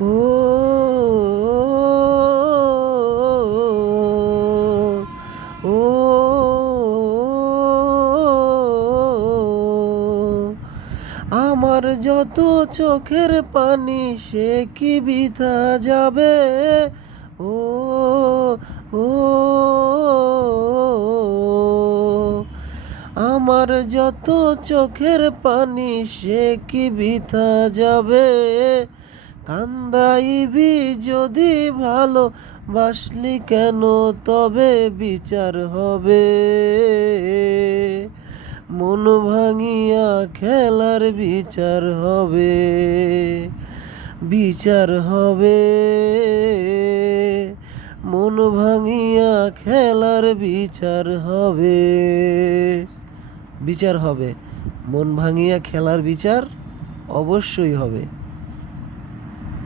ও ও আমার যত চোখের পানি সে কি বৃথা যাবে? ও ও আমার যত চোখের পানি সে কি বৃথা যাবে? কান্দাইবি যদি ভালো বাসলি কেন, তবে বিচার হবে। মন ভাঙিয়া খেলার বিচার হবে, বিচার হবে। মন ভাঙিয়া খেলার বিচার হবে, বিচার হবে। মন ভাঙিয়া খেলার বিচার অবশ্যই হবে।